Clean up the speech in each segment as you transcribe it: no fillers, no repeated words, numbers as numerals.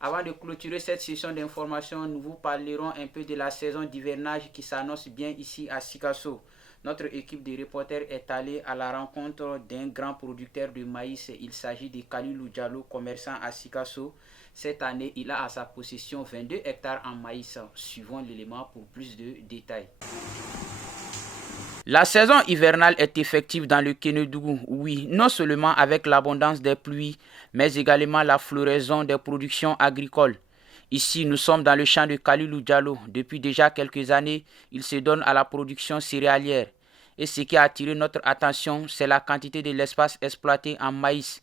Avant de clôturer cette session d'information, nous vous parlerons un peu de la saison d'hivernage qui s'annonce bien ici à Sikasso. Notre équipe de reporters est allée à la rencontre d'un grand producteur de maïs. Il s'agit de Kalilou Diallo, commerçant à Sikasso. Cette année, il a à sa possession 22 hectares en maïs. Suivons l'élément pour plus de détails. La saison hivernale est effective dans le Kénédougou, oui, non seulement avec l'abondance des pluies, mais également la floraison des productions agricoles. Ici, nous sommes dans le champ de Kalilou Diallo. Depuis déjà quelques années, il se donne à la production céréalière. Et ce qui a attiré notre attention, c'est la quantité de l'espace exploité en maïs.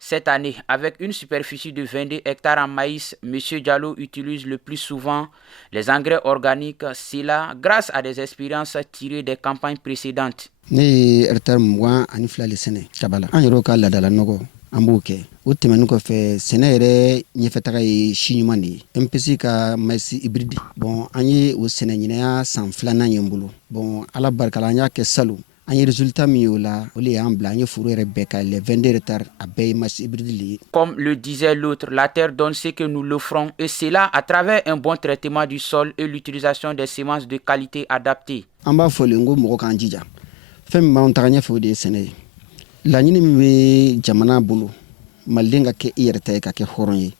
Cette année, avec une superficie de 22 hectares en maïs, M. Diallo utilise le plus souvent les engrais organiques, cela grâce à des expériences tirées des campagnes précédentes. Ne hectare mugan ani fila le sɛnɛ kaba la an yɛrɛw ka ladala nɔgɔ an b'o kɛ o tɛmɛnin kɔfɛ sɛnɛ yɛrɛ ɲɛfɛtaga ye si ɲuman de ye mpc ka maïs hybride bon an ye o sɛnɛ ɲinɛya san filanan ye n bolo bon ala barika la an y'a kɛ salon an ye résultat min ye o la o le y'an bila an ye foro yɛrɛ bɛɛ ka les 22 hectares a bɛɛ ye maïs hybride le ye. Comme le disait l'autre, la terre donne ce que nous l'offrons et cela à travers un bon traitement du sol et l'utilisation des semences de qualité adaptées. An b'a fɔ le n ko mɔgɔ k'an jija fɛn min b'anw taga ɲɛfɛ o de ye sɛnɛ ye laɲini min bɛ jamana bolo maliden ka kɛ i yɛrɛ ta ye ka kɛ hɔrɔn ye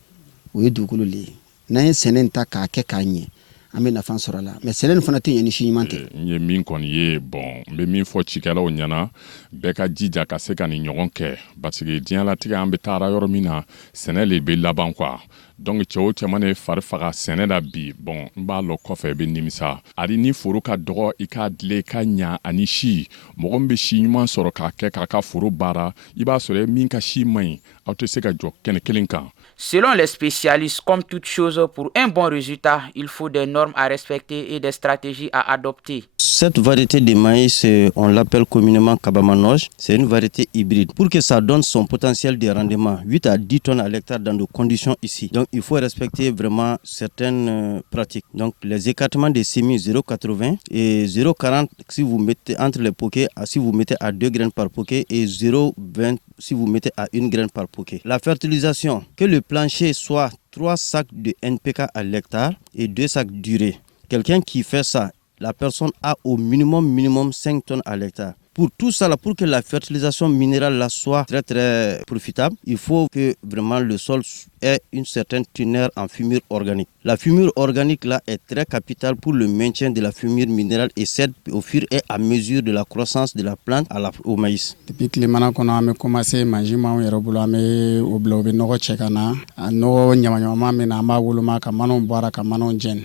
o ye dugukolo le ye n'an ye sɛnɛ in ta k'a kɛ k'a ɲɛ an bɛ nafa sɔrɔ a la mais sɛnɛ nin fana tɛ ɲɛ ni si ɲuman tɛ. N ye min kɔni ye bon n bɛ min fɔ cikɛlaw ɲɛna bɛɛ ka jija ka se ka nin ɲɔgɔn kɛ parce que diɲɛlatigɛ an bɛ taara yɔrɔ min na sɛnɛ le bɛ laban quoi donc cɛ o cɛman ne fari faga sɛnɛ la bi bon n b'a lɔ kɔfɛ i bɛ nimisa hali ni foro ka dɔgɔ i k'a dilan i ka ɲa ani si mɔgɔ min bɛ si ɲuman sɔrɔ k'a kɛ k'a ka foro baara i b'a sɔrɔ min ka si man ɲi aw tɛ se ka jɔ kɛnɛ kelen kan. Selon les spécialistes, comme toute chose, pour un bon résultat, il faut des normes à respecter et des stratégies à adopter. Cette variété de maïs, on l'appelle communément Kabamanoge. C'est une variété hybride. Pour que ça donne son potentiel de rendement, 8 à 10 tonnes à l'hectare dans nos conditions ici. Donc, il faut respecter vraiment certaines pratiques. Donc, les écartements des semis 0,80 et 0,40 si vous mettez entre les poquets, si vous mettez à 2 graines par poquet et 0,20 si vous mettez à 1 graine par poquet. La fertilisation, que le plancher soit 3 sacs de NPK à l'hectare et 2 sacs d'urée. Quelqu'un qui fait ça, la personne a au minimum 5 tonnes à l'hectare. Pour tout ça, là, pour que la fertilisation minérale là, soit très très profitable, il faut que vraiment le sol ait une certaine teneur en fumure organique. La fumure organique là est très capitale pour le maintien de la fumure minérale et cède au fur et à mesure de la croissance de la plante au maïs. Depuis que les manants qu'on a commencé à manger, on a reboulé au bloc de nos tchèkana, à nos nyamanyama, mais n'a pas voulu ma kamanon boire kamanon jen.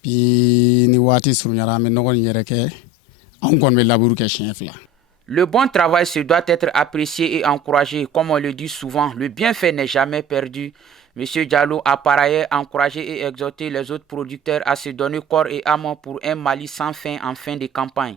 Puis ni wati surunyara mais nogon yereke, on connaît labour que chien fla. Le bon travail se doit être apprécié et encouragé. Comme on le dit souvent, le bienfait n'est jamais perdu. Monsieur Diallo a par ailleurs encouragé et exhorté les autres producteurs à se donner corps et âme pour un Mali sans fin en fin de campagne.